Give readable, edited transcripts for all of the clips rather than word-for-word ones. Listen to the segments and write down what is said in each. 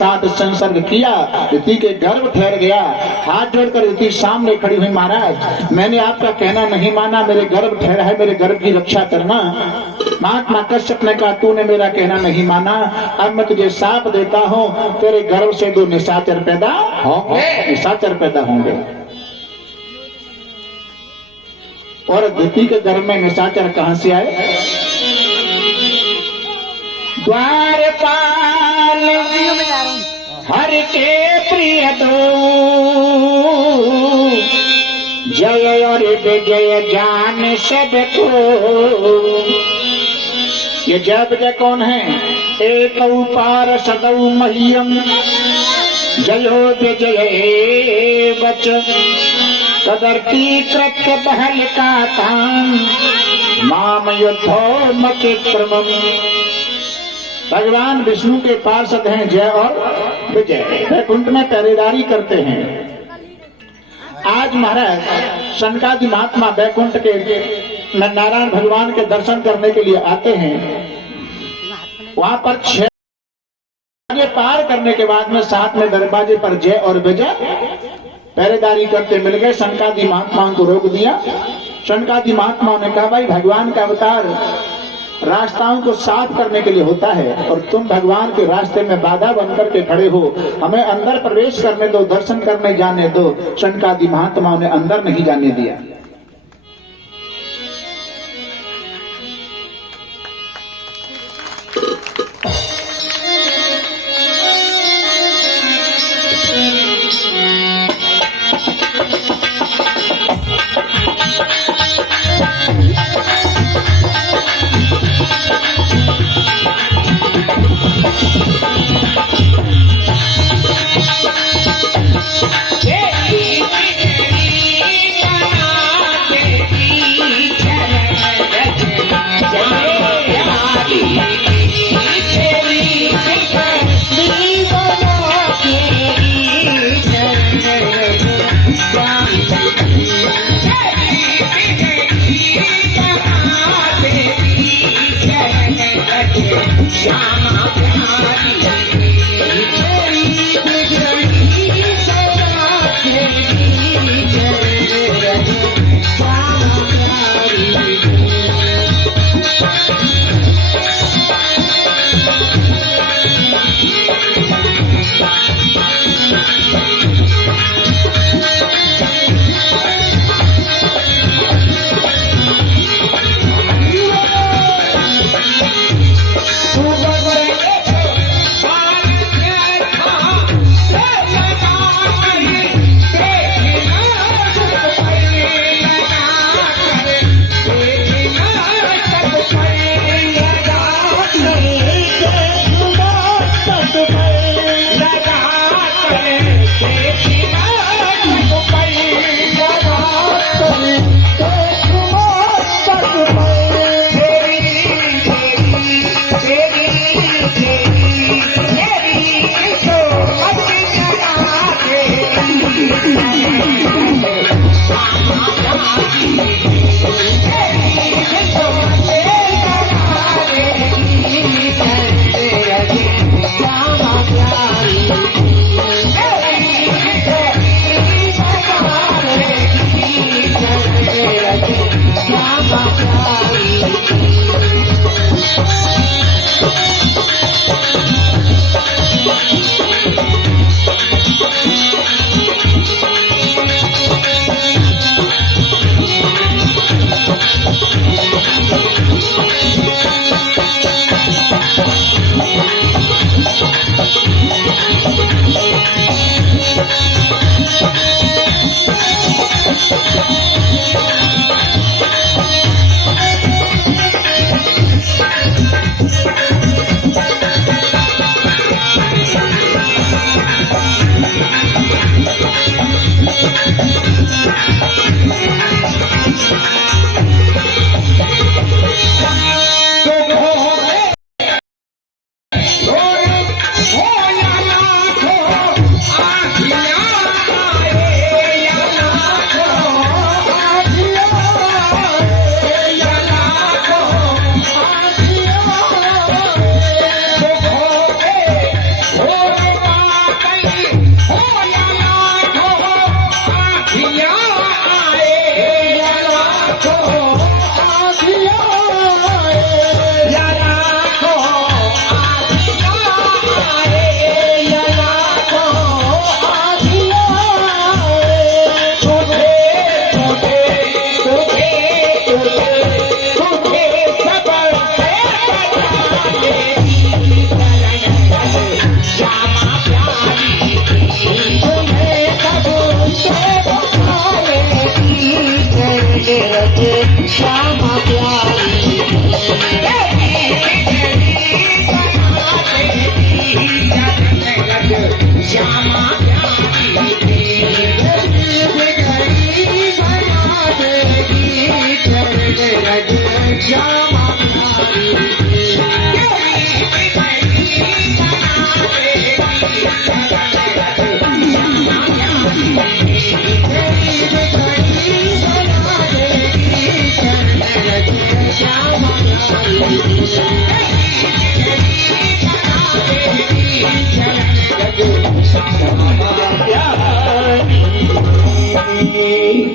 साथ संसर्ग किया, ऋति के गर्भ ठहर गया। हाथ जोड़कर ऋति सामने खड़ी हुई, महाराज मैंने आपका कहना नहीं माना, मेरे गर्भ ठहरा है, मेरे गर्भ की रक्षा करना। महात्मा कश्यप ने कहा तूने मेरा कहना नहीं माना, अब मैं तुझे साप देता हूँ, तेरे गर्भ से दो निशाचर पैदा होंगे, निशाचर पैदा होंगे। और ऋति के गर्भ में निशाचर कहां से आए? द्वारपाल हर के प्रिय दो, जय और विजय जान सबको। ये जय विजय कौन है? एक पार सदौ मह्यम, जयो विजय बच तदर्ती कृत्य बहल का ताम, माम युद्धो मतिक्रमम। भगवान विष्णु के पार्षद हैं जय और विजय, वैकुंठ में पहरेदारी करते हैं। आज महाराज सनकादि महात्मा वैकुंठ के नारायण भगवान के दर्शन करने के लिए आते हैं। वहां पर 6 पार करने के बाद में साथ में दरवाजे पर जय और विजय पहरेदारी करते मिल गए। सनकादि महात्माओं को रोक दिया। सनकादि महात्माओं ने कहा भाई भगवान का अवतार रास्ताओं को साफ करने के लिए होता है, और तुम भगवान के रास्ते में बाधा बनकर के खड़े हो, हमें अंदर प्रवेश करने दो, दर्शन करने जाने दो। सनकादि महात्माओं ने अंदर नहीं जाने दिया।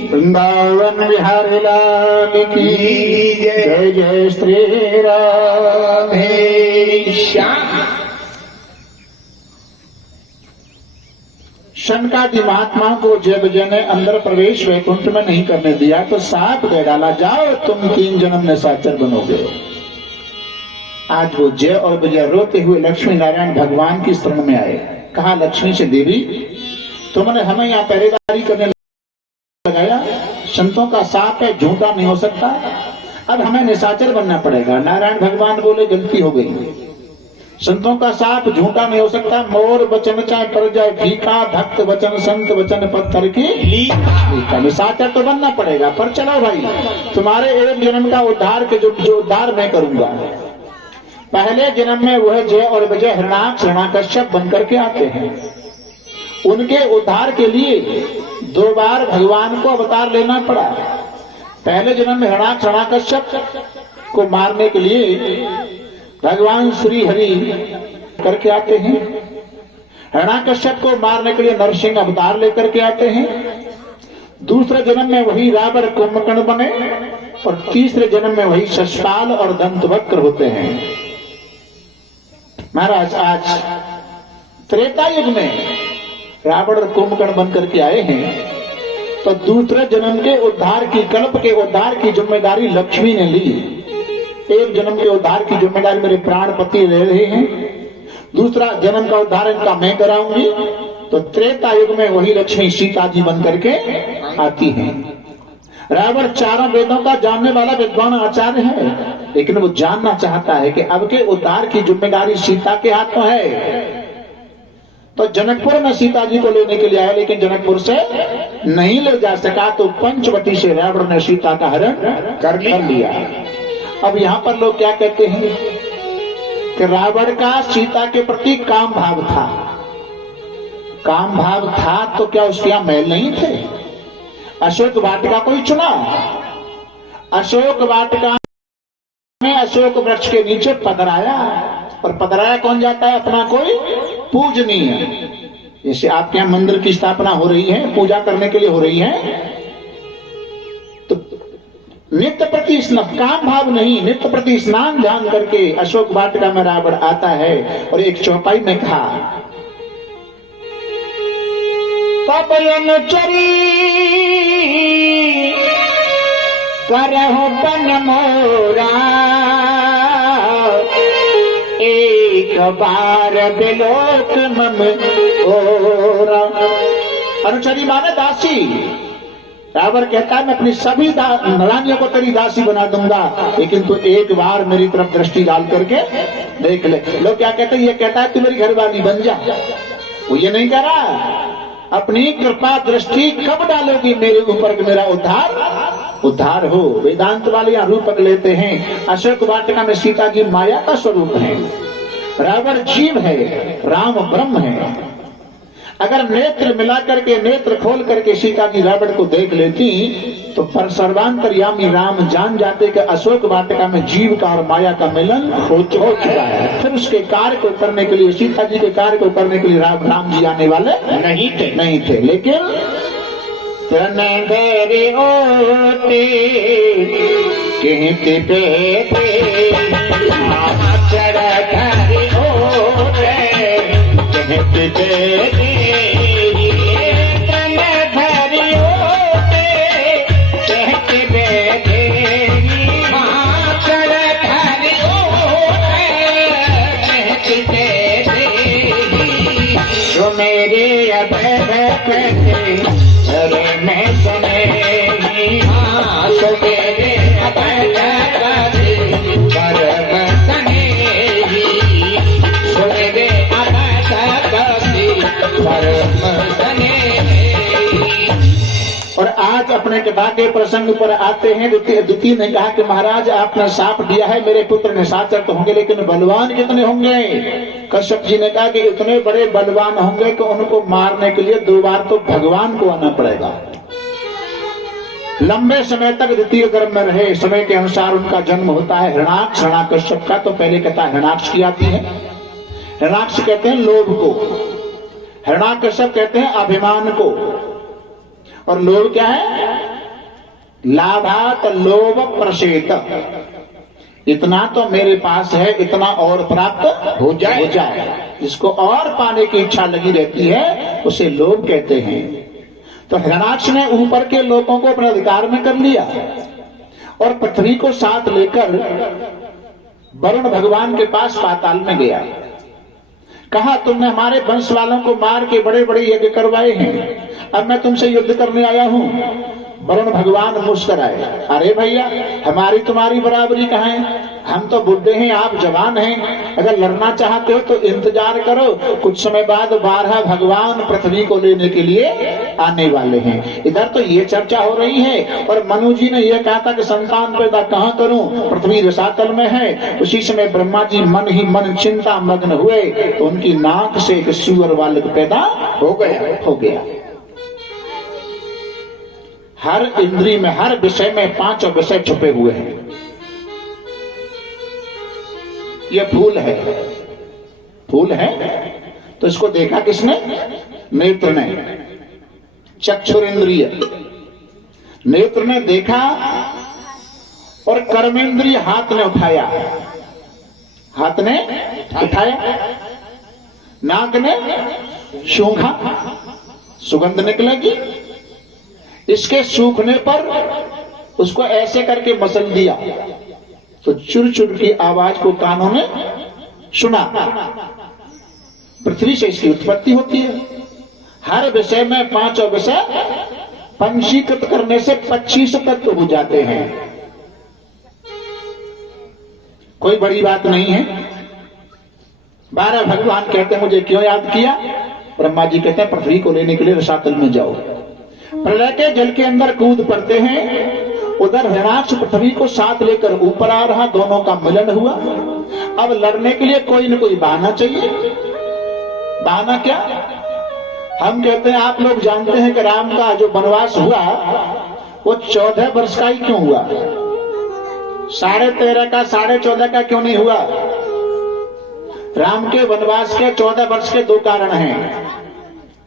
वृंदावन बिहारी लाल की जय। जय श्री राधे श्याम। शनकादि महात्माओं को जब जय ने अंदर प्रवेश वैकुंठ में नहीं करने दिया तो साप दे डाला, जाओ तुम 3 जन्म में साचर बनोगे। आज वो जय और विजय रोते हुए लक्ष्मी नारायण भगवान की शरण में आए। कहा लक्ष्मी से, देवी तुमने हमें यहाँ पहरेदारी करने लगाया, संतों का साप है, झूठा नहीं हो सकता, अब हमें निशाचर बनना पड़ेगा। नारायण भगवान बोले गलती हो गई, संतों का साप झूठा नहीं हो सकता, मोर वचन चाहे पर जाए फीका, भक्त वचन संत वचन पत्थर की लीका, निशाचर तो बनना पड़ेगा। पर चलो भाई, तुम्हारे एक जन्म का उद्धार के जो उद्धार मैं करूंगा। पहले जन्म में वह जय और विजय हिरणाक्ष हिरण्यकश्यप बनकर के आते हैं। उनके उद्धार के लिए 2 बार भगवान को अवतार लेना पड़ा। पहले जन्म में हिरणाक्ष हिरण्यकश्यप को मारने के लिए भगवान श्री हरि करके आते हैं। हिरण्यकश्यप को मारने के लिए नरसिंह अवतार लेकर के आते हैं। दूसरे जन्म में वही रावण कुंभकर्ण बने और तीसरे जन्म में वही शशपाल और दंतवक्र होते हैं। महाराज आज त्रेता युग में रावण और कुंभकर्ण बनकर के आए हैं, तो दूसरे जन्म के उद्धार की, कल्प के उद्धार की जिम्मेदारी लक्ष्मी ने ली। एक जन्म के उद्धार की जिम्मेदारी मेरे प्राणपति ले रहे हैं, दूसरा जन्म का उद्धार इनका मैं कराऊंगी। तो त्रेता युग में वही लक्ष्मी सीता जी बन करके आती हैं। रावण 4 वेदों का जानने वाला विद्वान आचार्य है, लेकिन वो जानना चाहता है कि अब के उद्धार की जिम्मेदारी सीता के हाथ में है। तो जनकपुर में सीता जी को लेने के लिए आया, लेकिन जनकपुर से नहीं ले जा सका, तो पंचवटी से रावण ने सीता का हरण कर लिया। अब यहाँ पर लोग क्या कहते हैं कि रावण का सीता के प्रति काम भाव था। काम भाव था तो क्या उसके यहाँ महल नहीं थे? अशोक वाटिका कोई चुना? अशोक वाटिका में अशोक वृक्ष के नीचे पधराया, और पधराया कौन जाता है? अपना कोई पूजनीय। जैसे आपके यहाँ मंदिर की स्थापना हो रही है, पूजा करने के लिए हो रही है, तो नित्य प्रति काम भाव नहीं, नित्य प्रति स्नान ध्यान करके अशोक वाटिका में रावण आता है। और एक चौपाई में कहा, तब अनुचरी करहु बन मोरा, एक बार बिलोक मम ओरा। अनुचरी माने दासी। रावण कहता है मैं अपनी सभी रानियों को तेरी दासी बना दूंगा, लेकिन तू एक बार मेरी तरफ दृष्टि डाल करके देख ले। लोग क्या कहते हैं? ये कहता है तू मेरी घरवाली बन जा। वो ये नहीं कह रहा, अपनी कृपा दृष्टि कब डालोगी मेरे ऊपर कि मेरा उद्धार हो। वेदांत वाले यहाँ रूपक लेते हैं। अशोक वाटिका में सीता जी माया का स्वरूप है, रावण जीव है, राम ब्रह्म है। अगर नेत्र मिला करके, नेत्र खोल करके सीता जी रावण को देख लेती तो पर सर्वांतर्यामी राम जान जाते कि अशोक वाटिका में जीव का और माया का मिलन हो चुका है। फिर उसके कार्य को करने के लिए, सीता जी के कार्य को करने के लिए राम जी आने वाले नहीं थे। लेकिन कहते और आज अपने कथा के प्रसंग पर आते हैं। द्वितीय ने कहा कि महाराज आपने साप दिया है, मेरे पुत्र निशाचर तो होंगे, लेकिन बलवान कितने होंगे? कश्यप जी ने कहा कि इतने बड़े बलवान होंगे कि उनको मारने के लिए 2 बार तो भगवान को आना पड़ेगा। लंबे समय तक द्वितीय गर्भ में रहे, समय के अनुसार उनका जन्म होता है। हिरणाक्ष हिरण्यकश्यप का तो पहले कथा हिरणाक्ष की आती है। हिरणाक्ष कहते हैं लोभ को, हिरण्यकश्यप कहते हैं अभिमान को, और लोभ क्या है? लाभात लोभ प्रसेत, इतना तो मेरे पास है, इतना और प्राप्त हो जाए। जिसको और पाने की इच्छा लगी रहती है उसे लोभ कहते हैं। तो हिरण्याक्ष ने ऊपर के लोगों को अपने अधिकार में कर लिया और पृथ्वी को साथ लेकर वरुण भगवान के पास पाताल में गया। कहा, तुमने हमारे वंश वालों को मार के बड़े बड़े यज्ञ करवाए हैं, अब मैं तुमसे युद्ध करने आया हूं। वरुण भगवान मुस्कुराए, अरे भैया, हमारी तुम्हारी बराबरी कहाँ है? हम तो बुढ़े हैं, आप जवान हैं। अगर लड़ना चाहते हो तो इंतजार करो, कुछ समय बाद 12 भगवान पृथ्वी को लेने के लिए आने वाले हैं। इधर तो ये चर्चा हो रही है और मनु जी ने यह कहा था कि संतान पैदा कहाँ करूं, पृथ्वी रसातल में है। उसी समय ब्रह्मा जी मन ही मन चिंता मग्न हुए तो उनकी नाक से एक सुअर बालक पैदा हो गया। हर इंद्री में, हर विषय में 5 विषय छुपे हुए हैं। ये फूल है तो इसको देखा किसने? नेत्र ने, चक्षुरेंद्रिय नेत्र ने देखा और कर्मेंद्रिय हाथ ने उठाया, नाक ने सूंघा, सुगंध निकलेगी। इसके सूखने पर उसको ऐसे करके मसल दिया तो चुर चुर की आवाज को कानों ने सुना। पृथ्वी से इसकी उत्पत्ति होती है। हर विषय में 5 विषय पंजीकृत करने से 25 तत्व हो जाते हैं। कोई बड़ी बात नहीं है। 12 भगवान कहते हैं, मुझे क्यों याद किया? ब्रह्मा जी कहते हैं, पृथ्वी को लेने के लिए रसातल में जाओ। प्रलय के जल के अंदर कूद पड़ते हैं। उधर हिरण्याक्ष पृथ्वी को साथ लेकर ऊपर आ रहा, दोनों का मिलन हुआ। अब लड़ने के लिए कोई न कोई बहाना चाहिए। बहाना क्या? हम कहते हैं, आप लोग जानते हैं कि राम का जो वनवास हुआ वो 14 वर्ष का ही क्यों हुआ? 13.5 का, 14.5 का क्यों नहीं हुआ? राम के वनवास के 14 वर्ष के 2 कारण हैं।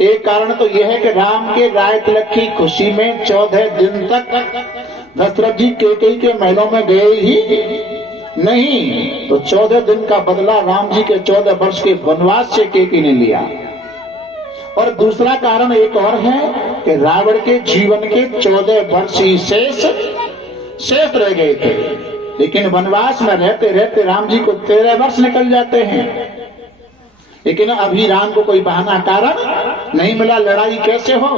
एक कारण तो यह है कि राम के राय तिलक की खुशी में 14 दिन तक दशरथ जी कैकेयी के महलों में गए ही नहीं, तो 14 दिन का बदला राम जी के 14 वर्ष के वनवास से कैकेयी ने लिया। और दूसरा कारण एक और है कि रावण के जीवन के 14 वर्ष ही शेष रह गए थे, लेकिन वनवास में रहते रहते राम जी को 13 वर्ष निकल जाते हैं। लेकिन अभी राम को कोई बहाना कारण नहीं मिला, लड़ाई कैसे हो?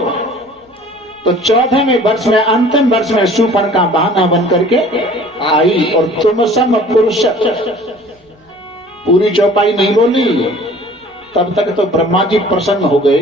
तो 14वें वर्ष में, अंतिम वर्ष में शूर्पणखा बहाना बन करके आई और तुम सम पुरुष, पूरी चौपाई नहीं बोली। तब तक तो ब्रह्मा जी प्रसन्न हो गए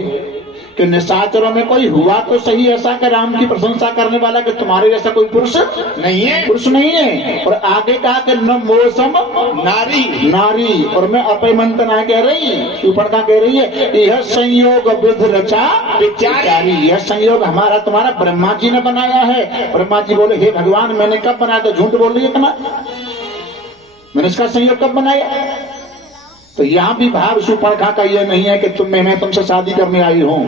कि निशाचरों में कोई हुआ तो सही ऐसा कि राम की प्रशंसा करने वाला कि तुम्हारे जैसा कोई पुरुष नहीं है। और आगे कहा कि न मौसम नारी, और मैं अपमंतना कह रही, शूर्पणखा कह रही है, यह संयोग विध रचा विचारी, यह संयोग हमारा तुम्हारा ब्रह्मा जी ने बनाया है। ब्रह्मा जी बोले, हे भगवान, मैंने कब बनाया? तो झूठ बोल रही है इतना, मैंने इसका संयोग कब बनाया? तो यहां भी भाव शूर्पणखा का यह नहीं है कि मैं तुमसे शादी करने आई हूं,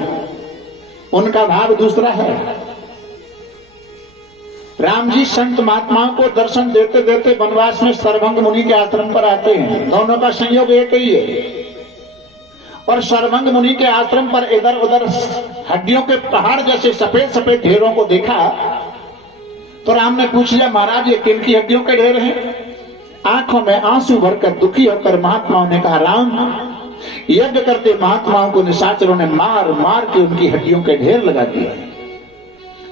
उनका भाव दूसरा है। राम जी संत महात्माओं को दर्शन देते देते वनवास में सर्वभंग मुनि के आश्रम पर आते हैं। दोनों का संयोग एक ही है। और सर्वभंग मुनि के आश्रम पर इधर उधर हड्डियों के पहाड़ जैसे सफेद सफेद ढेरों को देखा तो राम ने पूछ लिया, महाराज ये किन की हड्डियों के ढेर हैं? आंखों में आंसू भरकर दुखी होकर महात्माओं ने कहा, राम, यज्ञ करते महात्माओं को निशाचरों ने मार मार के उनकी हड्डियों के ढेर लगा दिए।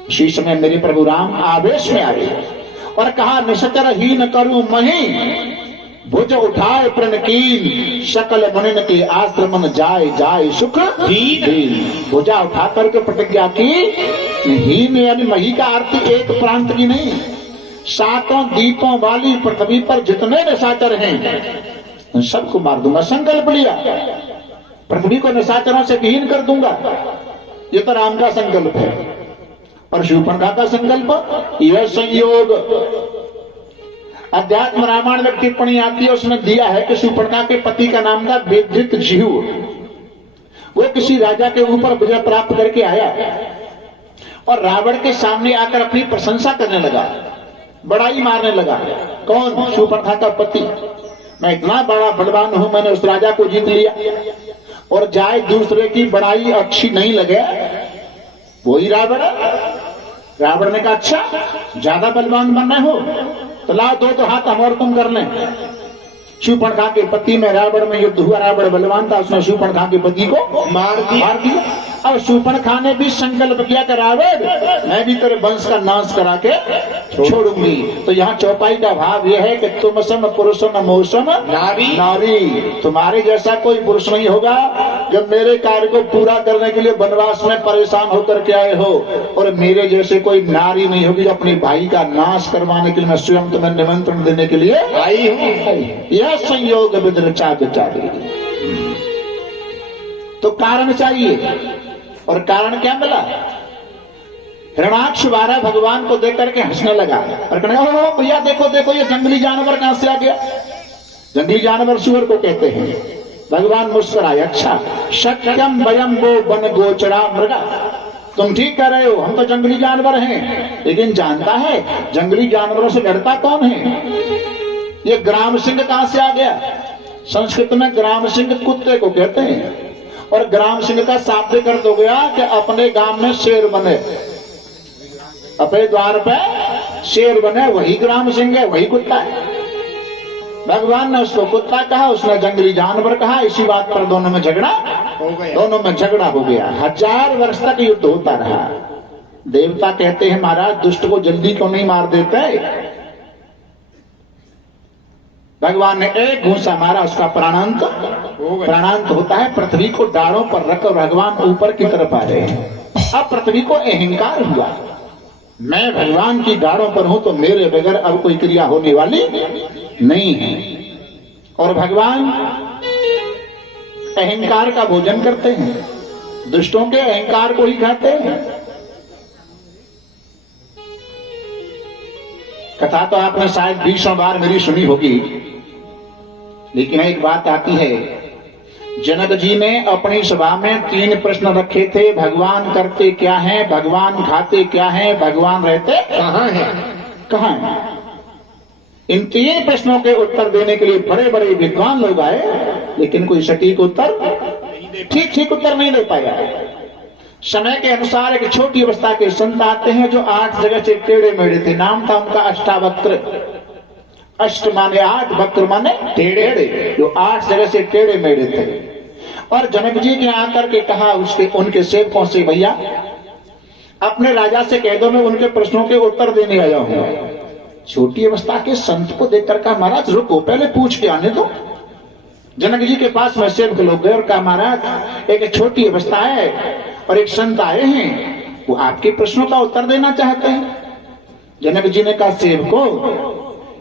उसी समय मेरे प्रभु राम आवेश में आए और कहा, निशाचर ही न करूं मही, भुज उठाए प्रणकीन, सकल मुनिन के आश्रमन जाए जाए सुख दीन। भुजा उठा करके प्रतिज्ञा की, हीन यानी मही का अर्थ एक प्रांत की नहीं, 7 दीपों वाली पृथ्वी पर जितने निशाचर हैं सबको मार दूंगा। संकल्प लिया, पृथ्वी को निशाचरों से विहीन कर दूंगा। ये तो राम का संकल्प है। और शूर्पणखा का संकल्प, यह संयोग अध्यात्म रामायण में टिप्पणी आती है, उसने दिया है कि शूर्पणखा के पति का नाम था वेदृत जीव। वो किसी राजा के ऊपर विजय प्राप्त करके आया और रावण के सामने आकर अपनी प्रशंसा करने लगा, बड़ाई मारने लगा। कौन? शूर्पणखा का पति। मैं इतना बड़ा बलवान हूं, मैंने उस राजा को जीत लिया, और जाए दूसरे की बड़ाई अच्छी नहीं लगे, वही रावण। रावण ने कहा अच्छा ज्यादा बलवान बनना हो तो लाओ दो हाथ हम और तुम कर लें। शूर्पणखा के पति में रावण में युद्ध हुआ। रावण बलवान था, उसने शूर्पणखा के पति को मार दिया। अब शूर्पणखा ने भी संकल्प किया कि रावण मैं भी तेरे वंश का नाश करा के छोड़ूंगी। तो यहाँ चौपाई का भाव यह है कि तुम सम पुरुषम मोसम नारी, तुम्हारे जैसा कोई पुरुष नहीं होगा जब मेरे कार्य को पूरा करने के लिए वनवास में परेशान होकर के आए हो, और मेरे जैसे कोई नारी नहीं होगी जो अपने भाई का नाश करवाने के लिए मैं स्वयं तुम्हें निमंत्रण देने के लिए आई हूँ। यह संयोग विदृचा विचारी। तो कारण चाहिए, और कारण क्या मिला? हिरणाक्ष वारा भगवान को देख करके हंसने लगा और कहने ओ भैया देखो देखो ये जंगली जानवर कहां से आ गया। जंगली जानवर सुअर को कहते हैं। भगवान मुस्कुराए, अच्छा शक्यम वयम वो वन गोचरा मृगा, तुम ठीक कह रहे हो, हम तो जंगली जानवर हैं, लेकिन जानता है जंगली जानवरों से लड़ता कौन है? ये ग्राम सिंह कहां से आ गया? संस्कृत में ग्राम सिंह कुत्ते को कहते हैं, और ग्राम सिंह का शाब्दिक अर्थ हो गया कि अपने गांव में शेर बने, अपने द्वार पे शेर बने, वही ग्राम सिंह है, वही कुत्ता है। भगवान ने उसको कुत्ता कहा, उसने जंगली जानवर कहा। इसी बात पर दोनों में झगड़ा हो गया। 1000 वर्ष तक युद्ध होता रहा। देवता कहते हैं महाराज दुष्ट को जल्दी क्यों नहीं मार देते? भगवान ने एक घूंसा मारा, उसका प्राणांत होता है। पृथ्वी को डालों पर रखकर भगवान ऊपर की तरफ आ रहे हैं। अब पृथ्वी को अहंकार हुआ, मैं भगवान की डालों पर हूं तो मेरे बगैर अब कोई क्रिया होने वाली नहीं है। और भगवान अहंकार का भोजन करते हैं, दुष्टों के अहंकार को ही खाते हैं। कथा तो आपने शायद 20 बार मेरी सुनी होगी, लेकिन एक बात आती है। जनक जी ने अपनी सभा में 3 प्रश्न रखे थे। भगवान करते क्या हैं, भगवान खाते क्या हैं, भगवान रहते कहाँ हैं? इन 3 प्रश्नों के उत्तर देने के लिए बड़े बड़े विद्वान लोग आए, लेकिन कोई सटीक उत्तर, ठीक उत्तर नहीं दे पाया। समय के अनुसार एक छोटी अवस्था के संत आते हैं जो 8 जगह से टेढ़े मेढ़े थे। नाम था उनका अष्टावक्र। अष्ट माने 8, वक्र माने टेढ़े, जो 8 जगह से टेढ़े मेढ़े थे। और जनक जी ने आकर के कहा उनके सेवकों से, भैया अपने राजा से कह दो मैं उनके प्रश्नों के उत्तर देने आया हूं। छोटी अवस्था के संत को देखकर कहा महाराज रुको, पहले पूछ के आने दो। जनक जी के पास में सेवक लोग गए और कहा महाराज एक छोटी अवस्था है और एक संत आए हैं, वो आपके प्रश्नों का उत्तर देना चाहते हैं। जनक जी ने कहा सेवको,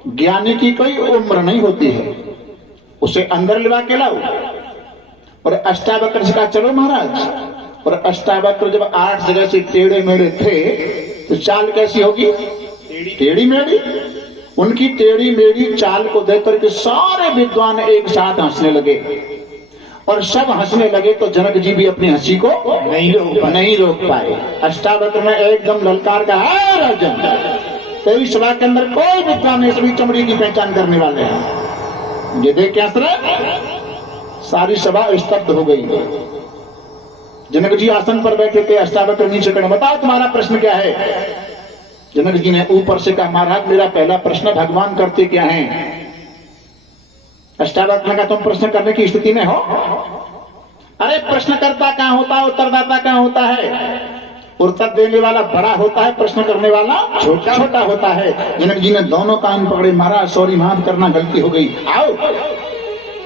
ज्ञानी की कोई उम्र नहीं होती है, उसे अंदर लिवा के लाओ। और अष्टावक्र से कहा चलो महाराज। और अष्टावक्र जब 8 जगह से टेढ़े मेढ़े थे तो चाल कैसी होगी? टेढ़ी मेढ़ी। उनकी टेढ़ी मेढ़ी चाल को देखकर के सारे विद्वान एक साथ हंसने लगे, और सब हंसने लगे तो जनक जी भी अपनी हंसी को नहीं रोक पाए। अष्टावक्र ने एकदम ललकार का, राजन तेरी सभा के अंदर कोई विद्वान नहीं, सभी चमड़ी की पहचान करने वाले हैं। ये देख क्या सारी सभा स्तब्ध हो गई। जनक जी आसन पर बैठे थे, अष्टावक्र नीचे खड़े, बताओ तुम्हारा प्रश्न क्या है? जनक जी ने ऊपर से कहा महाराज मेरा पहला प्रश्न भगवान करते क्या हैं? अष्टावक्र ने कहा तुम प्रश्न करने की स्थिति में हो? अरे प्रश्नकर्ता कहां होता है, उत्तरदाता कहां होता है? उत्तर देने वाला बड़ा होता है, प्रश्न करने वाला छोटा होता है। जनक जी ने दोनों कान पकड़े, महाराज सॉरी माफ करना गलती हो गई, आओ।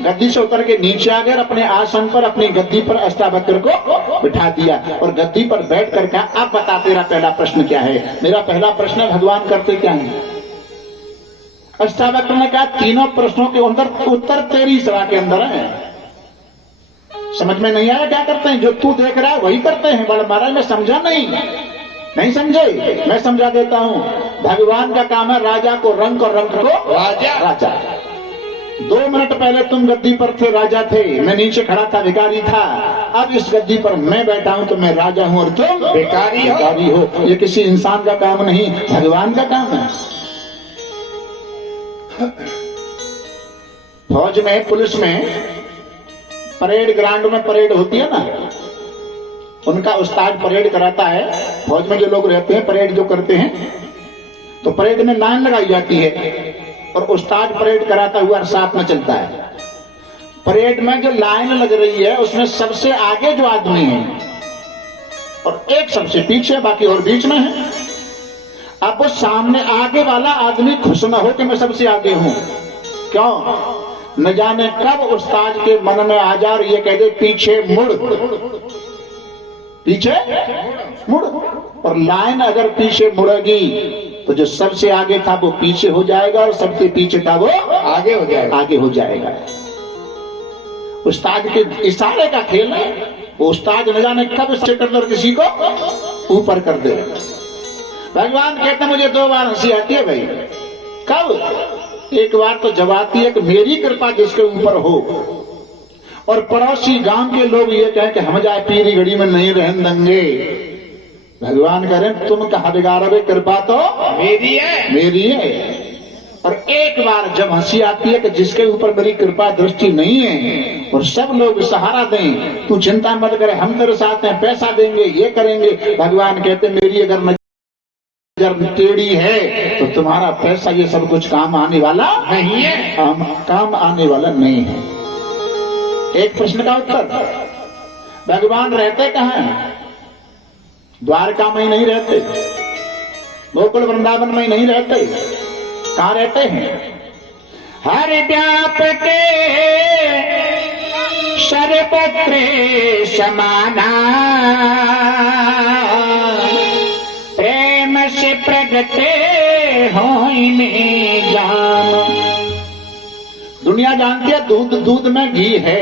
गद्दी से उतर के नीचे आ गए, अपने आसन पर अपनी गद्दी पर अष्टावक्र को बिठा दिया और गद्दी पर बैठ कर कहा अब बता तेरा पहला प्रश्न क्या है? मेरा पहला प्रश्न भगवान करते क्या है? अष्टावक्र ने कहा तीनों प्रश्नों के उत्तर तेरी सभा के अंदर है। समझ में नहीं आया क्या करते हैं? जो तू देख रहा है वही करते हैं। बड़ा महाराज मैं समझा नहीं समझे, मैं समझा देता हूं। भगवान का काम है राजा को रंग और रंग को राजा। 2 मिनट पहले तुम गद्दी पर थे, राजा थे, मैं नीचे खड़ा था, भिखारी था। अब इस गद्दी पर मैं बैठा हूं तो मैं राजा हूं और तुम भिखारी हो। ये किसी इंसान का काम नहीं, भगवान का काम है। फौज में, पुलिस में, परेड ग्राउंड में परेड होती है ना, उनका उस्ताद परेड कराता है। फौज में जो लोग रहते हैं परेड जो करते हैं, तो परेड में लाइन लगाई जाती है और उस्ताद परेड कराता हुआ साथ में चलता है। परेड में जो लाइन लग रही है उसमें सबसे आगे जो आदमी है और एक सबसे पीछे, बाकी और बीच में है। अब वो सामने आगे वाला आदमी खुश न हो कि मैं सबसे आगे हूं, क्यों? न जाने कब उस्ताद के मन में आ जा और ये कह दे पीछे मुड़, पीछे मुड़। और लाइन अगर पीछे मुड़ेगी तो जो सबसे आगे था वो पीछे हो जाएगा और सबसे पीछे था वो आगे हो जाएगा। उस्ताद के इशारे का खेल है। वो उस्ताद न जाने कब इशारे कर दे और किसी को ऊपर कर दे। भगवान कहते मुझे 2 बार हंसी आती है भाई। कब? एक बार तो जब आती है कि मेरी कृपा जिसके ऊपर हो और पड़ोसी गांव के लोग ये कहें कि हम जाए पीरी घड़ी में नहीं रहन देंगे। भगवान कह रहे हैं तुम कहा बिगाड़ोगे, कृपा तो मेरी है। और एक बार जब हंसी आती है कि जिसके ऊपर मेरी कृपा दृष्टि नहीं है और सब लोग सहारा दें, तू चिंता मत करे, हम तेरे साथ हैं, पैसा देंगे, ये करेंगे। भगवान कहते मेरी अगर नजर टेढ़ी है तो तुम्हारा पैसा ये सब कुछ काम आने वाला नहीं है, काम आने वाला नहीं है। एक प्रश्न का उत्तर, भगवान रहते कहाँ हैं? द्वारका में ही नहीं रहते, गोकुल वृंदावन में ही नहीं रहते, कहाँ रहते हैं? हर व्यापके सर्वत्र समाना, प्रेम से प्रगटे होइने जान। दुनिया जानती है दूध में घी है,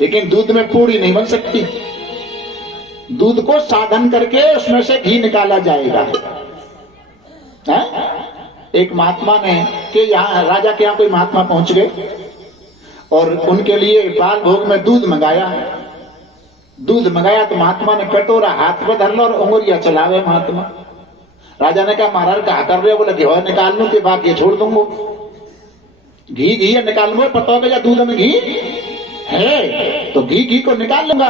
लेकिन दूध में पूरी नहीं बन सकती। दूध को साधन करके उसमें से घी निकाला जाएगा। है? एक महात्मा ने कि यहाँ राजा के यहाँ कोई महात्मा पहुंच गए और उनके लिए बाल भोग में दूध मंगाया। दूध मंगाया तो महात्मा ने कटोरा हाथ में धर लो और उंगलियां चलावे महात्मा। राजा ने कहा महाराज क्या कर रहे हो? बोले घी निकाल लूं के बाद ये छोड़ दूंगा। घी निकाल लो, पता होगा दूध में घी है तो घी को निकाल लूंगा।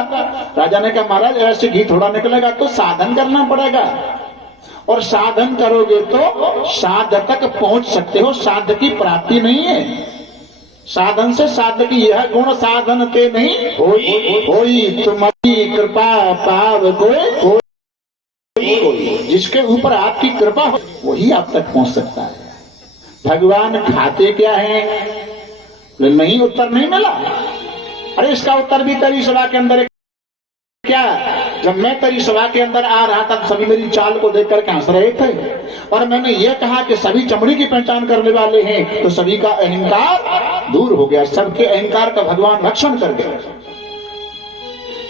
राजा ने कहा महाराज ऐसे घी थोड़ा निकलेगा, तो साधन करना पड़ेगा, और साधन करोगे तो साध तक पहुंच सकते हो, साध की प्राप्ति नहीं है। साधन से साध की यह गुण साधन के नहीं होई तुम्हारी कृपा पाव कोई। जिसके ऊपर आपकी कृपा हो वही आप तक पहुंच सकता है। भगवान खाते क्या है? नहीं, उत्तर नहीं मिला। अरे इसका उत्तर भी तेरी सभा के अंदर क्या? जब मैं तेरी सभा के अंदर आ रहा था सभी मेरी चाल को देख करके हंस रहे थे और मैंने ये कहा कि सभी चमड़ी की पहचान करने वाले हैं, तो सभी का अहंकार दूर हो गया। सबके अहंकार का भगवान रक्षण कर गया,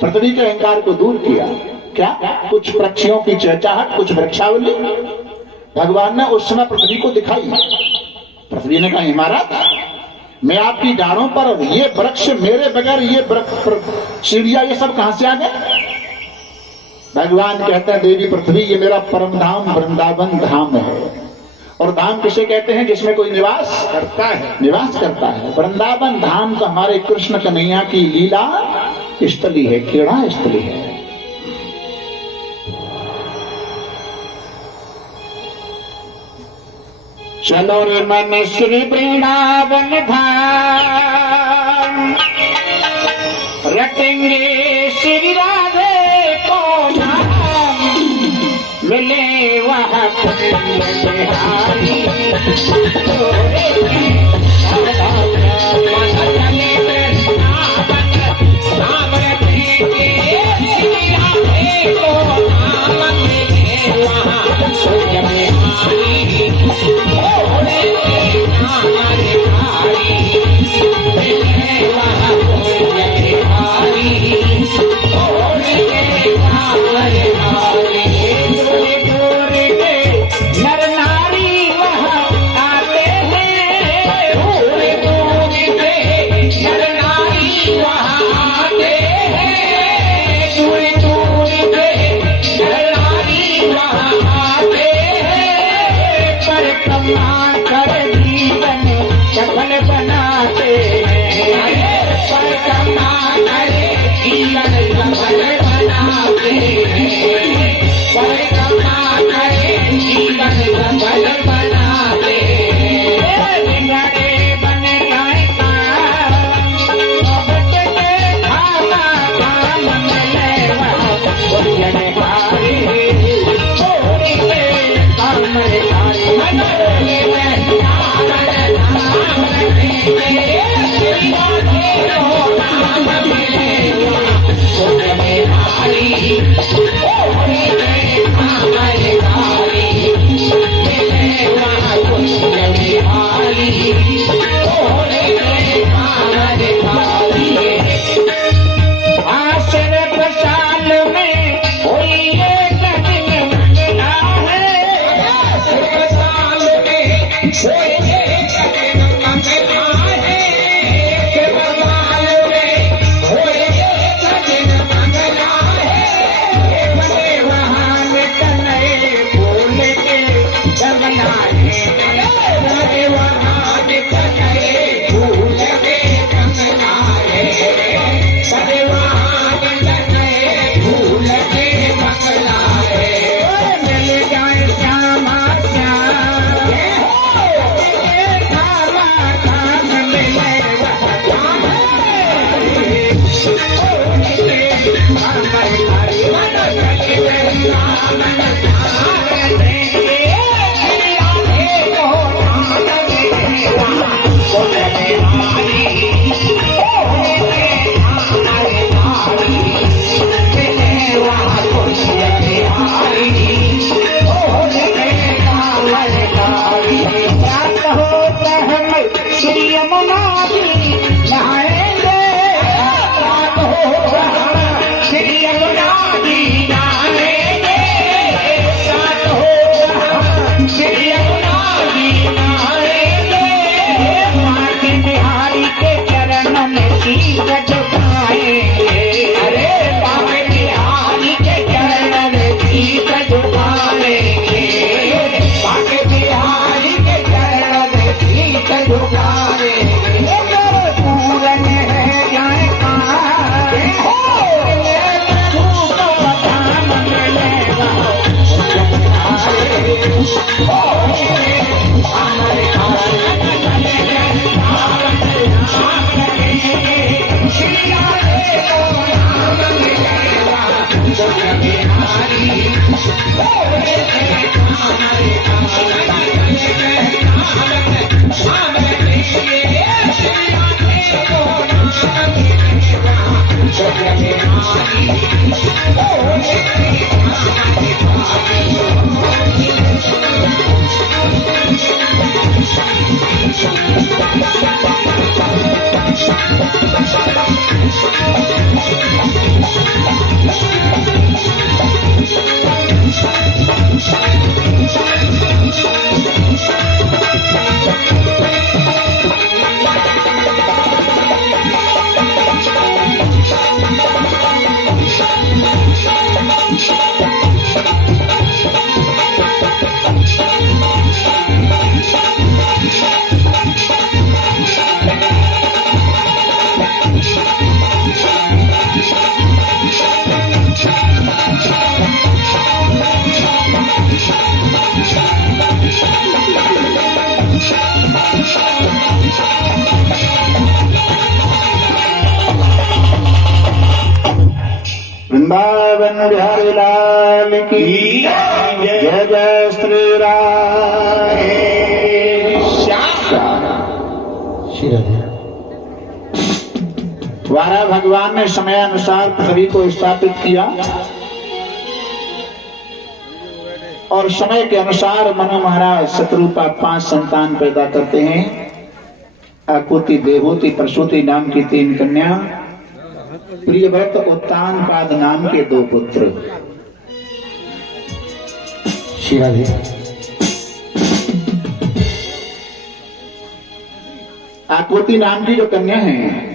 पृथ्वी के अहंकार को दूर किया। क्या? कुछ पक्षियों की चहचहाट, कुछ वृक्षावली भगवान ने उस समय पृथ्वी को दिखाई। पृथ्वी ने कहा महाराज मैं आपकी डालों पर, ये वृक्ष मेरे बगैर, ये सीढ़ियां, ये सब कहां से आ गए? भगवान कहते हैं देवी पृथ्वी ये मेरा परम धाम वृंदावन धाम है। और धाम किसे कहते हैं? जिसमें कोई निवास करता है। वृंदावन धाम तो हमारे कृष्ण कन्हैया की लीला स्थली है, क्रीड़ा स्थली है। चलो रे मन श्री वृंदावन धाम, रटेंगे श्री राधे को नाम, मिले वहाँ बिहारी। नर नारी वहाँ आते हैं, कमा कर जीवन सफल बनाते हैं, पर कमा कर जीवन सफल बनाते हैं, पर कमा कर जीवन सफल बनाते हैं। बिगड़े बन जाए वृंदावन बिहारी लाल की जय जय श्री राम। द्वारा भगवान ने समय अनुसार पृथ्वी को स्थापित किया और समय के अनुसार मनु महाराज शत्रुपा 5 संतान पैदा करते हैं। आकुति, देवहूति, प्रसूति नाम की 3 कन्या, प्रियव्रत, उत्तानपाद नाम के 2 पुत्र। शिवाजी आकुति नाम की जो कन्या है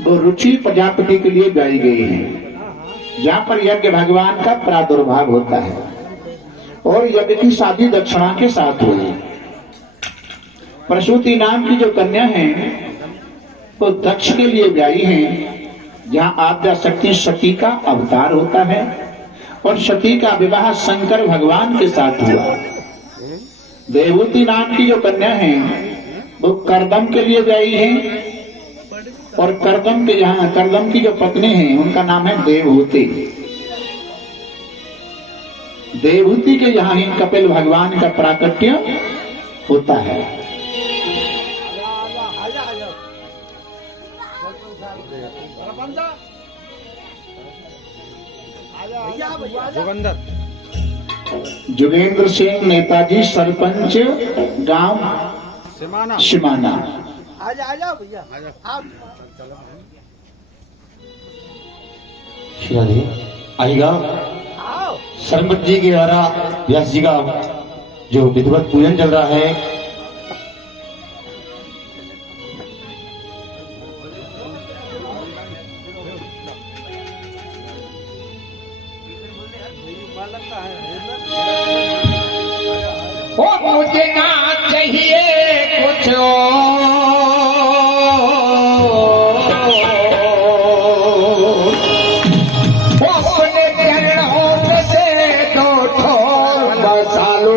वो रुचि प्रजापति के लिए गाई गई है, जहाँ पर यज्ञ भगवान का प्रादुर्भाव होता है और यज्ञ की शादी दक्षिणा के साथ हुई। प्रसूति नाम की जो कन्या है वो दक्ष के लिए ब्याही है, जहाँ आद्या शक्ति सती का अवतार होता है और सती का विवाह शंकर भगवान के साथ हुआ। देवहूति नाम की जो कन्या है वो करदम के लिए ब्याही है और करदम के यहाँ करदम की जो पत्नी है उनका नाम है देवहूति। देवहूति के यहाँ ही कपिल भगवान का प्राकट्य होता है। जोगेंद्र सिंह नेताजी सरपंच गांव सिमाना। आजा भैया आएगा सरपंच जी के द्वारा व्यास जी का जो विधिवत पूजन चल रहा है। ओ मुझे ना चाहिए कुछ अपने चरणों में दे दो ठोर बसालो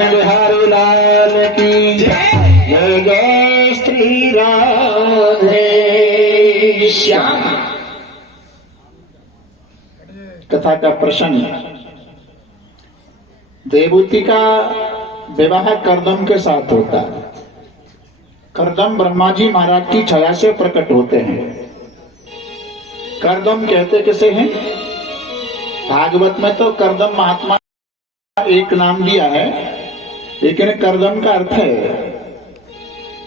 बिहारी लाल की जय जय श्री राधे श्याम। कथा का प्रसंग, देवहूति का विवाह करदम के साथ होता है। करदम ब्रह्मा जी महाराज की छाया से प्रकट होते हैं। करदम कहते किसे हैं? भागवत में तो करदम महात्मा एक नाम दिया है, लेकिन करदम का अर्थ है,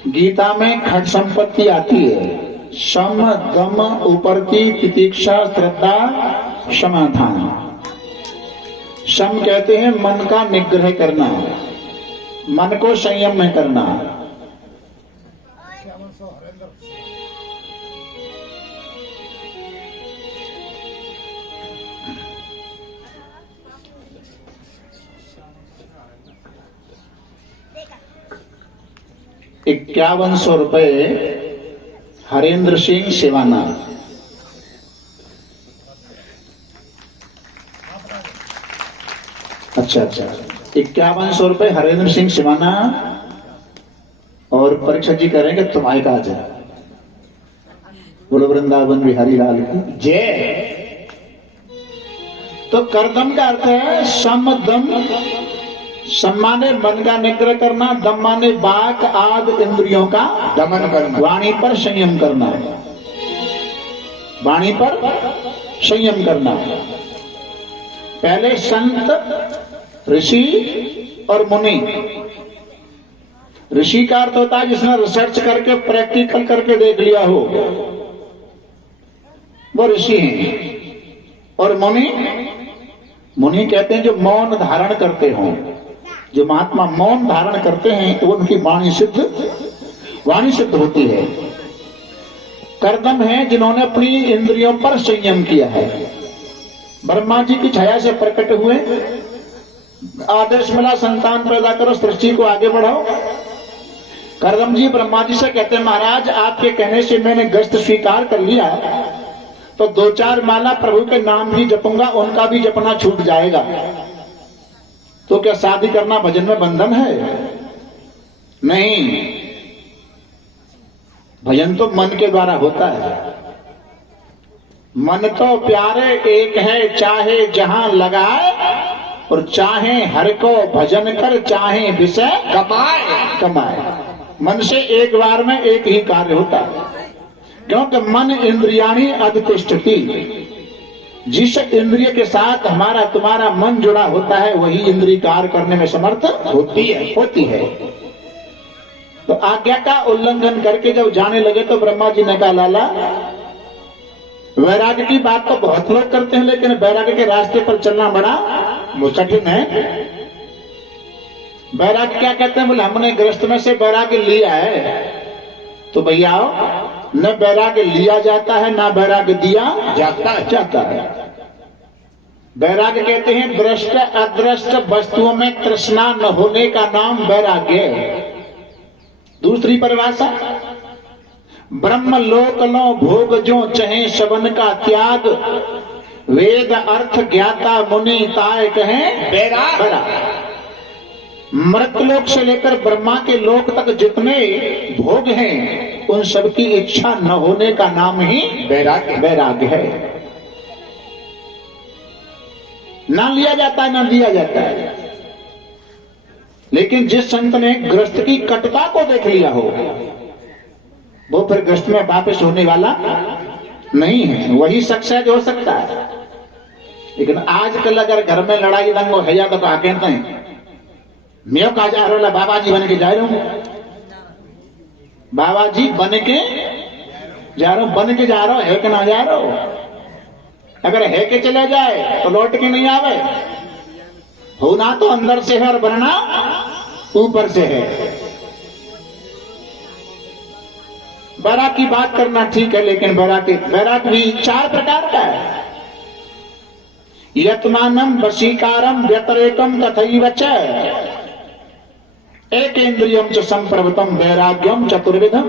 गीता में खट संपत्ति आती है, सम दम उपरति तितिक्षा श्रद्धा समाधान। सम कहते हैं मन का निग्रह करना, मन को संयम में करना। ₹5100 हरेंद्र सिंह सिवाना। अच्छा अच्छा, ₹5100 हरेंद्र सिंह सिवाना। और परीक्षा जी करेंगे तुम्हारे काज है। बोलो वृंदावन बिहारी लाल की जय। तो करदम का अर्थ है सम दम। सम माने मन का निग्रह करना, दम माने बाक आदि इंद्रियों का दमन करना, वाणी पर संयम करना, वाणी पर संयम करना। पहले संत, ऋषि और मुनि। ऋषि का अर्थ होता है जिसने रिसर्च करके प्रैक्टिकल करके देख लिया हो, वो ऋषि हैं। और मुनि, मुनि कहते हैं जो मौन धारण करते हो। जो महात्मा मौन धारण करते हैं तो उनकी वाणी सिद्ध होती है। करदम है जिन्होंने अपनी इंद्रियों पर संयम किया है। ब्रह्मा जी की छाया से प्रकट हुए, आदेश मिला संतान पैदा करो, सृष्टि को आगे बढ़ाओ। करदम जी ब्रह्मा जी से कहते हैं महाराज आपके कहने से मैंने गस्त स्वीकार कर लिया, तो 2-4 माला प्रभु के नाम भी जपूंगा, उनका भी जपना छूट जाएगा। तो क्या शादी करना भजन में बंधन है? नहीं, भजन तो मन के द्वारा होता है। मन तो प्यारे एक है, चाहे जहां लगाए, और चाहे हर को भजन कर, चाहे विषय कमाए। मन से एक बार में एक ही कार्य होता है, क्योंकि मन इंद्रियाणी अधितिष्ठति। जिस इंद्रिय के साथ हमारा तुम्हारा मन जुड़ा होता है वही इंद्रिय कार्य करने में समर्थ होती है। तो आज्ञा का उल्लंघन करके जब जाने लगे तो ब्रह्मा जी ने कहा लाला, वैराग्य की बात तो बहुत लोग करते हैं, लेकिन वैराग्य के रास्ते पर चलना बड़ा कठिन है। वैराग्य क्या कहते हैं? बोले हमने गृहस्थ में से वैराग्य लिया है। तो भैया न वैराग्य लिया जाता है, ना वैराग्य दिया जाता है। वैराग्य कहते हैं दृष्ट अदृष्ट वस्तुओं में तृष्णा न होने का नाम वैराग्य है। दूसरी परिभाषा, ब्रह्म लोक लो भोग जो चहे शवन का त्याग, वेद अर्थ ज्ञाता मुनि ताय कहें वैराग। मृतलोक से लेकर ब्रह्मा के लोक तक जितने भोग हैं उन सबकी इच्छा न होने का नाम ही वैराग्य है। ना लिया जाता है ना दिया जाता है। लेकिन जिस संत ने ग्रस्त की कटुता को देख लिया हो वो फिर ग्रस्त में वापस होने वाला नहीं है, वही सक्सेस हो सकता है। लेकिन आजकल अगर घर में लड़ाई दंगो है या तो कहा कहते हैं मैं कहा जा रहा बाबा जी बन के जा रहा हूं, बाबा जी बन के जा रहा हूं, बन के जा रहा हूं, है कि ना जा रहा हूं। अगर है के चले जाए तो लौट के नहीं आवे। होना तो अंदर से है और बनना ऊपर से है। बैराग की बात करना ठीक है, लेकिन बैराग भी 4 प्रकार का है। यत्मानम वशीकारम व्यतिरेकम तथैव च एकेन्द्रियम च संप्रवतम वैराग्यम चतुर्विधम।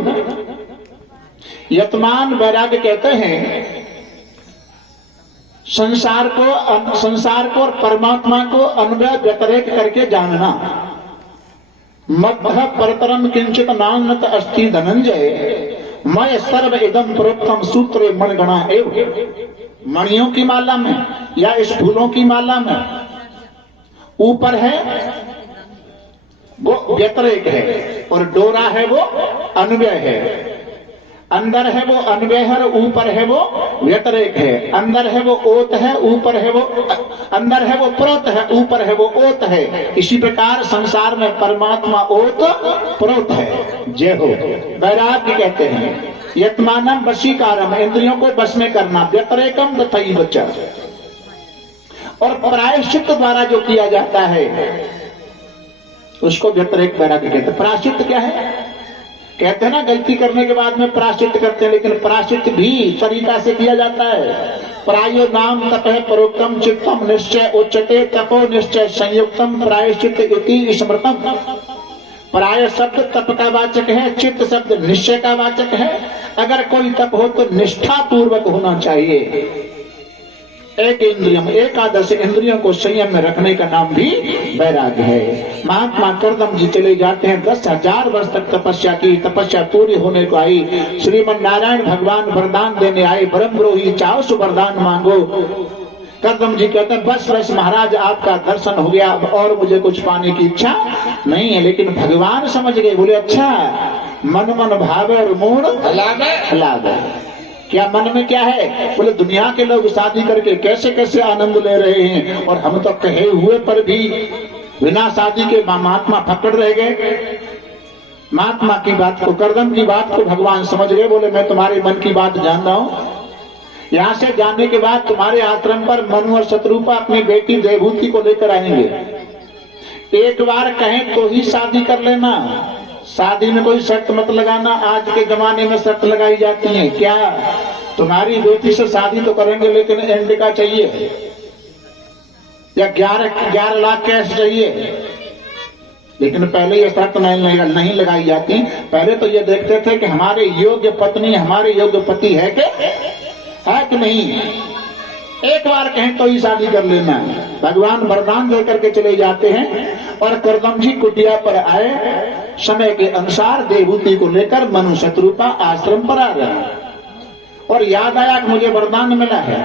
यत्मान वैराग्य कहते हैं संसार को और परमात्मा को अन्वय व्यतिरेक करके जानना। मध्य परतरम किंचित नान्यत अस्ति धनंजय, मैं सर्व इदम प्रोक्तम सूत्रे मणगणा एव। मणियों की माला में या इस फूलों की माला में ऊपर है वो व्यतिरेक है और डोरा है वो अन्वय है। अंदर है वो अन्वय है और ऊपर है वो व्यतिरेक है। अंदर है वो ओत है, ऊपर है वो अंदर है वो प्रोत है, ऊपर है वो ओत है। इसी प्रकार संसार में परमात्मा ओत प्रोत है। जय हो। वैराग्य कहते हैं यत्मानम वशीकारम, इंद्रियों को बस में करना, व्यतिरेकम तथैव च, और प्रायश्चित द्वारा जो किया जाता है उसको व्यतिरेक वैराग्य कहते हैं। प्रायश्चित क्या है? कहते हैं ना गलती करने के बाद में प्रायश्चित करते हैं, लेकिन प्रायश्चित भी तरीका से किया जाता है। प्रायो नाम तपः परोक्तम चित्तम निश्चय उच्चते तपो निश्चय संयुक्तम प्रायश्चित इति स्मृतम। प्राय शब्द तप का वाचक है, चित्त शब्द निश्चय का वाचक है। अगर कोई तप हो तो निष्ठा पूर्वक होना चाहिए। एक इंद्रियम, एकादश इंद्रियों को संयम में रखने का नाम भी वैराग्य है। महात्मा करदम जी चले जाते हैं, 10,000 वर्ष तक तपस्या की, तपस्या पूरी होने को आई। श्रीमन नारायण भगवान वरदान देने आए, ब्रह्मरोही चाहो सो वरदान मांगो। करदम जी कहते हैं बस महाराज आपका दर्शन हो गया, अब और मुझे कुछ पाने की इच्छा नहीं है। लेकिन भगवान समझ गए, बोले अच्छा मन मन भावे और मूड हलावे। क्या मन में क्या है? बोले दुनिया के लोग शादी करके कैसे कैसे आनंद ले रहे हैं, और हम तो कहे हुए पर भी बिना शादी के महात्मा फकड़ रह गए। महात्मा की बात को, करदम की बात को भगवान समझ गए, बोले मैं तुम्हारे मन की बात जान रहा हूं। यहाँ से जाने के बाद तुम्हारे आश्रम पर मनु और शत्रुपा अपनी बेटी देवहूति को लेकर आएंगे। एक बार कहें तो ही शादी कर लेना, शादी में कोई शर्त मत लगाना। आज के जमाने में शर्त लगाई जाती है, क्या तुम्हारी बेटी से शादी तो करेंगे लेकिन इंडिका चाहिए या 11 लाख कैश चाहिए। लेकिन पहले ये शर्त नहीं लगाई जाती। पहले तो ये देखते थे कि हमारे योग्य पत्नी, हमारे योग्य पति है कि नहीं। एक बार कहें तो ही शादी कर लेना। भगवान वरदान दे करके चले जाते हैं और करदम जी कुटिया पर आए। समय के अनुसार देवहूति को लेकर मनु शत्रुपा आश्रम पर आ गए और याद आया कि मुझे वरदान मिला है,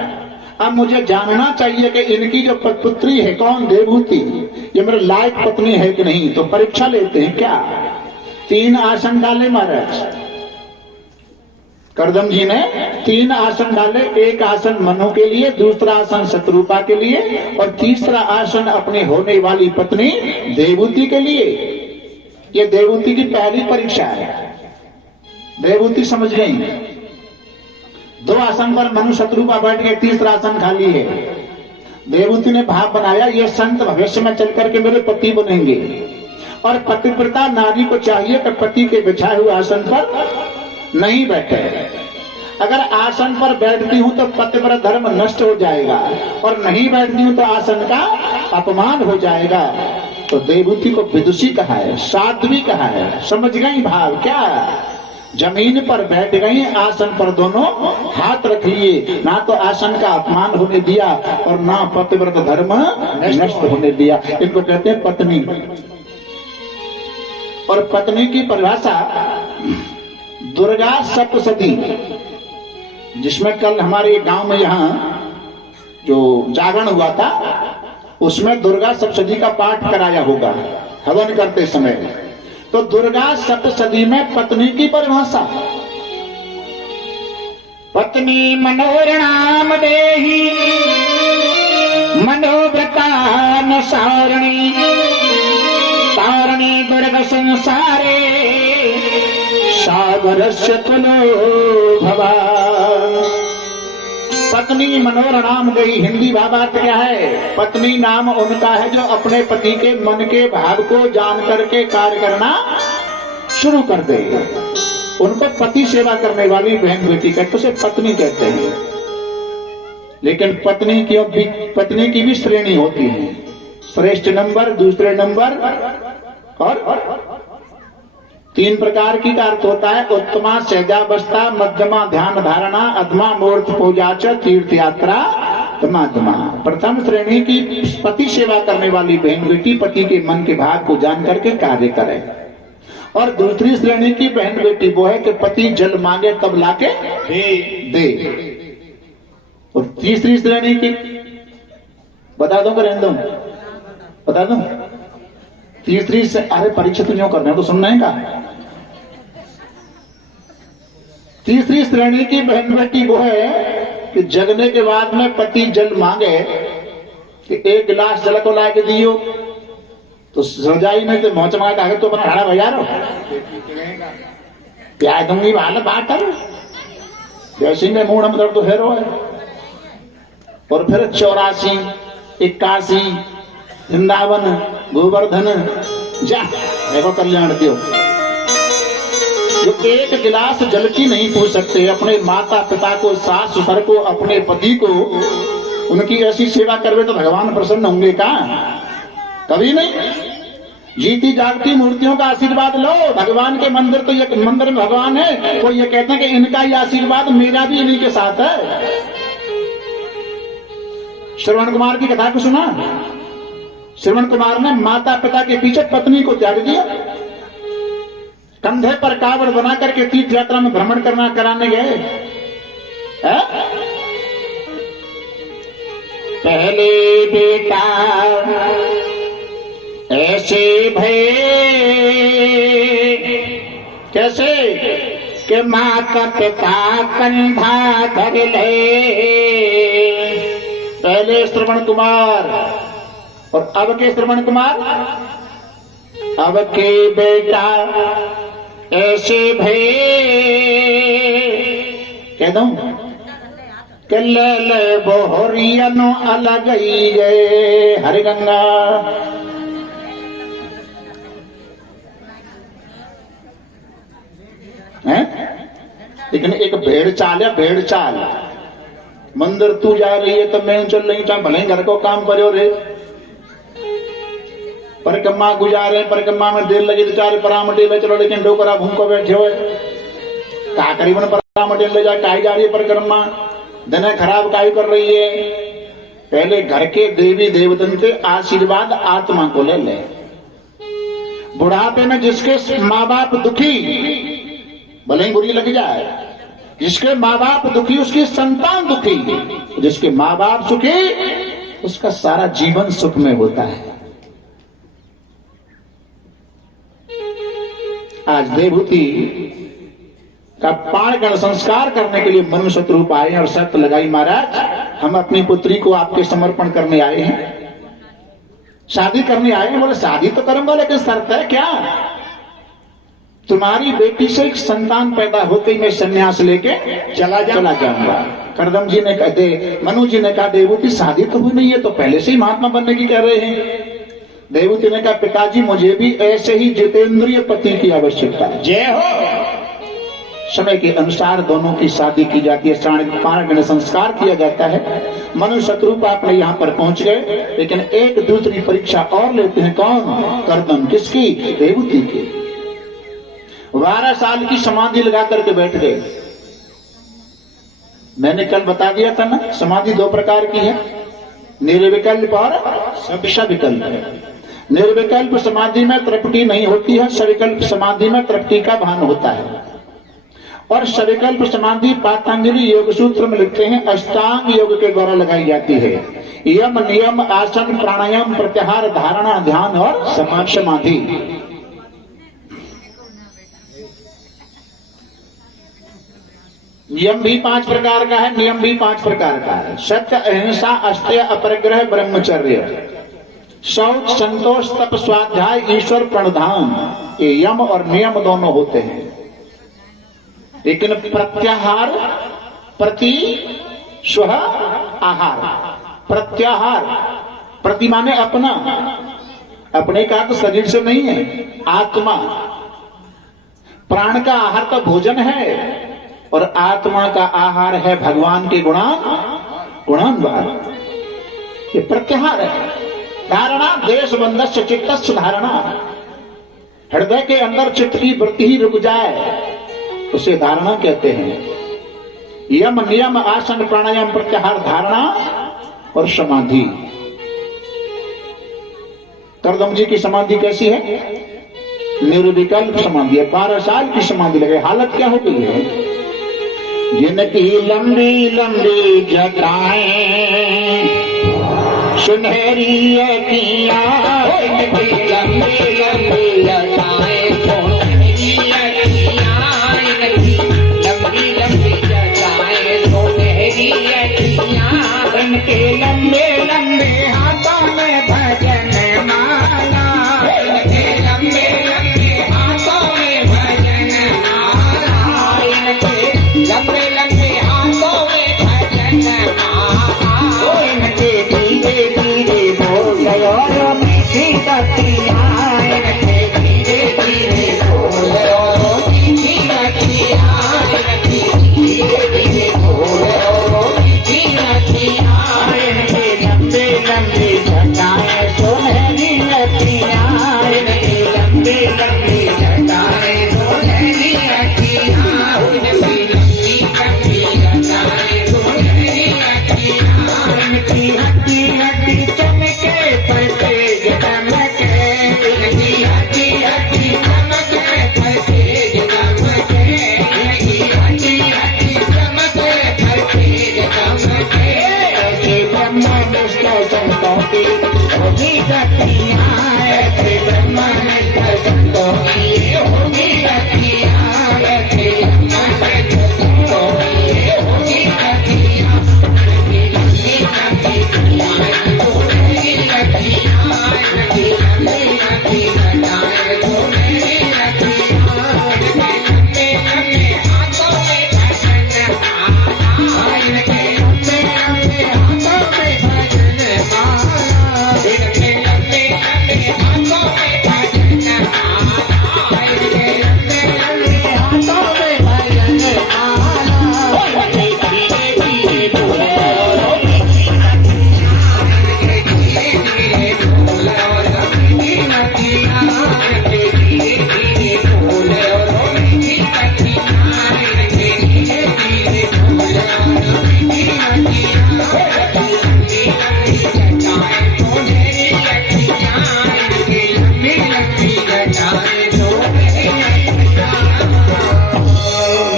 अब मुझे जानना चाहिए कि इनकी जो पुत्री है कौन, देवहूति, ये मेरे लायक पत्नी है कि नहीं। तो परीक्षा लेते हैं। क्या 3 आसन डाले महाराज करदम जी ने, 3 आसन डाले। एक आसन मनु के लिए, दूसरा आसन शत्रुपा के लिए और तीसरा आसन अपनी होने वाली पत्नी देवहूति के लिए। ये देवहूति की पहली परीक्षा है। देवहूति समझ गई। 2 आसन पर मनु शत्रुपा बैठ गए, तीसरा आसन खाली है। देवहूति ने भाव बनाया ये संत भविष्य में चल करके मेरे पति बनेंगे, और पतिव्रता नारी को चाहिए कि पति के बिछाए हुए आसन पर नहीं बैठे। अगर आसन पर बैठती हूं तो पतिव्रत धर्म नष्ट हो जाएगा, और नहीं बैठती हूं तो आसन का अपमान हो जाएगा। तो देवहूति को विदुषी कहा है, साध्वी कहा है। समझ गई भाव? क्या जमीन पर बैठ गई, आसन पर दोनों हाथ रख लिए, ना तो आसन का अपमान होने दिया और ना पतिव्रत धर्म नष्ट होने दिया। इनको कहते हैं पत्नी। और पत्नी की परिभाषा दुर्गा सप्तशती, जिसमें कल हमारे गांव में यहाँ जो जागरण हुआ था उसमें दुर्गा सप्तशती का पाठ कराया होगा हवन करते समय। तो दुर्गा सप्तशती में पत्नी की परिभाषा, पत्नी मनोरणाम देहि मनोव्रतान सारणी तारणी दुर्ग संसारे सागरस्य कुलो भवा। पत्नी मनोरणाम देहि, हिंदी भावार्थ क्या है? पत्नी नाम उनका है जो अपने पति के मन के भाव को जान करके कार्य करना शुरू कर दे। उनको पति सेवा करने वाली बहन बेटी कहते, उसे पत्नी कहते हैं। लेकिन पत्नी की भी श्रेणी होती है, श्रेष्ठ नंबर, दूसरे नंबर और 3 प्रकार की का अर्थ होता है। उत्तमा सहजावस्था, मध्यमा ध्यान धारणा, अधमा मूर्त पूजा च तीर्थ यात्रा तमात्मा। प्रथम श्रेणी की पति सेवा करने वाली बहन बेटी पति के मन के भाव को जान करके कार्य करे। और दूसरी श्रेणी की बहन बेटी वो है कि पति जल मांगे तब लाके दे। और तीसरी श्रेणी की बता दो, रहने दो, बता दो। तीसरी से, अरे परीक्षा तो यूं करना है तो सुनना है का। तीसरी श्रेणी की बहन बेटी वो है कि जगने के बाद में पति जल मांगे कि 1 गिलास जल को लाके दियो, तो रजाई में तो मोच मांगा तो अपना खड़ा भैया रो प्याज दूंगी वाला बात है वैसे में मूड हम दर्द तो हेरो है। और फिर 84, 81 वृंदावन गोवर्धन जा देखो कल्याण दियो। जो 1 गिलास जल की नहीं पूछ सकते, अपने माता पिता को, सास ससुर को, अपने पति को, उनकी ऐसी सेवा करवे तो भगवान प्रसन्न होंगे का? कभी नहीं। जीती जागती मूर्तियों का आशीर्वाद लो। भगवान के मंदिर तो ये मंदिर में भगवान है, कोई ये कहते हैं कि इनका ही आशीर्वाद मेरा भी इन्हीं के साथ है। श्रवण कुमार की कथा को सुना? श्रवण कुमार ने माता पिता के पीछे पत्नी को त्याग दिया, कंधे पर कावड़ बना करके तीर्थ यात्रा में भ्रमण कराने गए। पहले बेटा ऐसे भय, कैसे कि माता पिता कंधा धर ले। पहले श्रवण कुमार और अब के श्रवण कुमार, अब के बेटा ऐसे भय, कह दूं ले बोहरियनो अलग ही गए। हरि गंगा है, लेकिन एक भेड़ चाल है, भेड़ चाल। मंदिर तू जा रही है तो मैं चल रही, चाहे भले घर को काम करो रे। परिक्रमा गुजारे, परिक्रमा में देर लगी, चार परामटे ले चलो, लेकिन डोकरा भूखो बैठे हो का करीबन परामटे ले जा, काई जा रही है परिक्रमा, दिन खराब काई कर रही है। पहले घर के देवी देवतन से आशीर्वाद आत्मा को ले ले। बुढ़ापे में जिसके माँ बाप दुखी, भले ही बुरी लग जाए, जिसके माँ बाप दुखी उसकी संतान दुखी, जिसके माँ बाप सुखी उसका सारा जीवन सुख में होता है। आज देवहूति का पाणगण संस्कार करने के लिए मनुष्य रूप आए और शर्त लगाई, महाराज हम अपनी पुत्री को आपके समर्पण करने आए हैं, शादी करने आए हैं। बोले शादी तो करूंगा, लेकिन शर्त है क्या? तुम्हारी बेटी से एक संतान पैदा होते ही मैं संन्यास लेके चला जाऊंगा। करदम जी ने कहा, मनु जी ने कहा देवहूति शादी तो हुई नहीं है, तो पहले से ही महात्मा बनने की कह रहे हैं। देवहूति ने कहा पिताजी मुझे भी ऐसे ही जितेंद्रिय पति की आवश्यकता है। जय हो। समय के अनुसार दोनों की शादी की जाती है, पाणगण संस्कार किया जाता है। मनु शत्रुप आपने यहाँ पर पहुंच गए, लेकिन एक दूसरी परीक्षा और लेते हैं। कौन? करदम। किसकी? देवहूति की। 12 साल की समाधि लगा करके बैठ गए। मैंने कल बता दिया था ना, समाधि 2 प्रकार की है, निर्विकल्प और सविकल्प। निर्विकल्प समाधि में तृप्ति नहीं होती है, सविकल्प समाधि में तृप्ति का भान होता है। और सविकल्प समाधि पातंजलि योग सूत्र में लिखते हैं अष्टांग योग के द्वारा लगाई जाती है। यम नियम आसन प्राणायाम प्रत्याहार धारणा ध्यान और समाधि। यम भी 5 प्रकार का है, नियम भी 5 प्रकार का है। सत्य, अहिंसा, अस्तेय, अपरिग्रह, ब्रह्मचर्य, शौच, संतोष, तप, स्वाध्याय, ईश्वर प्रणधान, ये यम और नियम दोनों होते हैं। लेकिन प्रत्याहार, प्रति स्व आहार। प्रत्याहार, प्रति माने अपना, अपने का तो शरीर से नहीं है, आत्मा। प्राण का आहार तो भोजन है और आत्मा का आहार है भगवान के गुणान्वार। ये प्रत्याहार है। धारणा देश बंधस्य चित्तस्य धारणा, हृदय के अंदर चित्त की वृत्ति ही रुक जाए उसे धारणा कहते हैं। यम नियम आसन प्राणायाम प्रत्याहार धारणा और समाधि। करदम जी की समाधि कैसी है? निर्विकल्प समाधि है। 12 साल की समाधि लगे। हालत क्या हो गई है? जिनकी लंबी लंबी जटाएं सुनहरी अखियां, इनकी लंबी लंबी जटाएं सुनहरी अखियां, इनकी लंबी लंबी जटाएं सुनहरी अखियां, इनके लंबे लंबे हाथों में भजन माला, इनके लंबे लंबे हाथों में भजन माला, इनके लंबे लंबे हाथों में भजन माला, इनके धीरे धीरे बोल और मीठी बत्तियां, इनके धीरे धीरे बोल और मीठी बत्तियां, इनके धीरे धीरे बोल और मीठी बत्तियां, इनके ब्रह्मनिष्ठ संतों की होगी गतियां, ऐसे ब्रह्मनिष्ठ संतों की होगी गतियां, ऐसे ब्रह्मनिष्ठ संतों की होगी गतियां, होगी गतियां, होगी गतियां,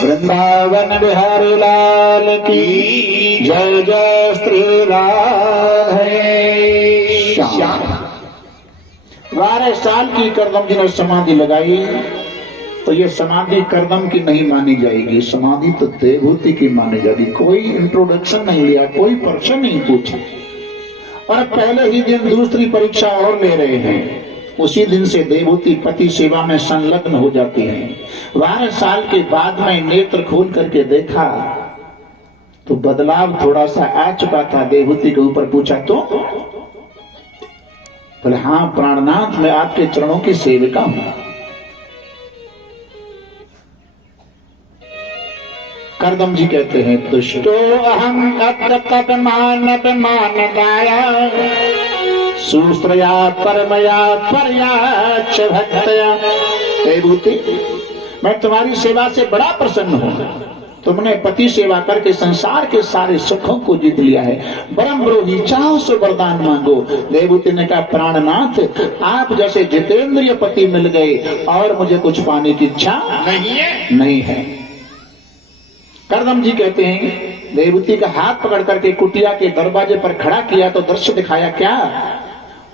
वृंदावन बिहारी लाल की जय जय श्री राधे श्याम। 12 साल की करदम जी ने समाधि लगाई, तो ये समाधि करदम की नहीं मानी जाएगी, समाधि तो देवहूति की मानी जाएगी। कोई इंट्रोडक्शन नहीं लिया, कोई परिचय नहीं पूछा, और पहले ही दिन दूसरी परीक्षा और ले रहे हैं। उसी दिन से देवहूति पति सेवा में संलग्न हो जाती हैं। 12 साल के बाद में नेत्र खोल करके देखा तो बदलाव थोड़ा सा आ चुका था। देवहूति के ऊपर पूछा तो बोले हाँ प्राणनाथ, मैं आपके चरणों की सेविका हूं। करदम जी कहते हैं तुष्टो अहम मानदाया सुश्रया परमया परयाच भक्तया। देवहूति, मैं तुम्हारी सेवा से बड़ा प्रसन्न हूं। तुमने पति सेवा करके संसार के सारे सुखों को जीत लिया है। परम ब्रोही, चाहो सो वरदान मांगो। देवहूति ने कहा प्राणनाथ, आप जैसे जितेंद्रिय पति मिल गए और मुझे कुछ पाने की इच्छा नहीं है। करदम जी कहते हैं देवहूति का हाथ पकड़ करके कुटिया के दरवाजे पर खड़ा किया तो दृश्य दिखाया क्या,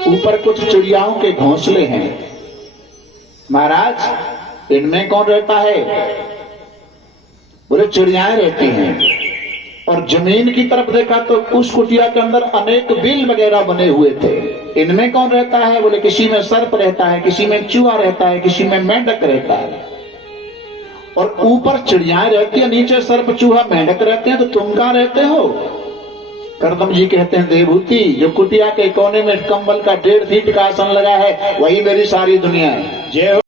ऊपर कुछ चिड़ियाओं के घोंसले हैं। महाराज इनमें कौन रहता है? बोले चिड़ियाएं रहती हैं। और जमीन की तरफ देखा तो उस कुटिया के अंदर अनेक बिल वगैरह बने हुए थे। इनमें कौन रहता है? बोले किसी में सर्प रहता है, किसी में चूहा रहता है, किसी में मेंढक रहता है। और ऊपर चिड़ियाएं रहती है, नीचे सर्प चूहा मेंढक रहते हैं, तो तुम कहां रहते हो? करदम जी कहते हैं देवहूति, जो कुटिया के कोने में कंबल का 1.5 फीट का आसन लगा है वही मेरी सारी दुनिया है। जय हो।